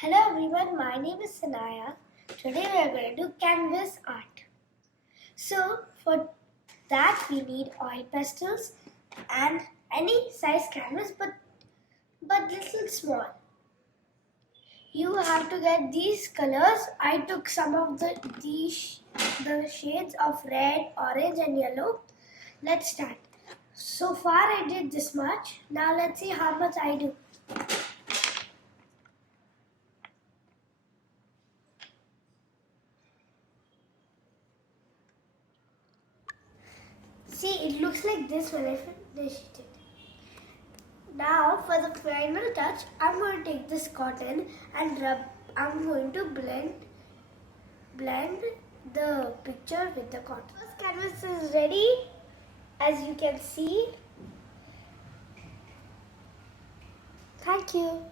Hello everyone, my name is Sanaya. Today we are going to do canvas art. So for that we need oil pastels and any size canvas but little small. You have to get these colors. I took some of the shades of red, orange and yellow. Let's start. So far I did this much. Now let's see how much I do. See, it looks like this when I finish it. Now, for the final touch, I'm going to take this cotton and rub. I'm going to blend the picture with the cotton. First canvas is ready, as you can see. Thank you.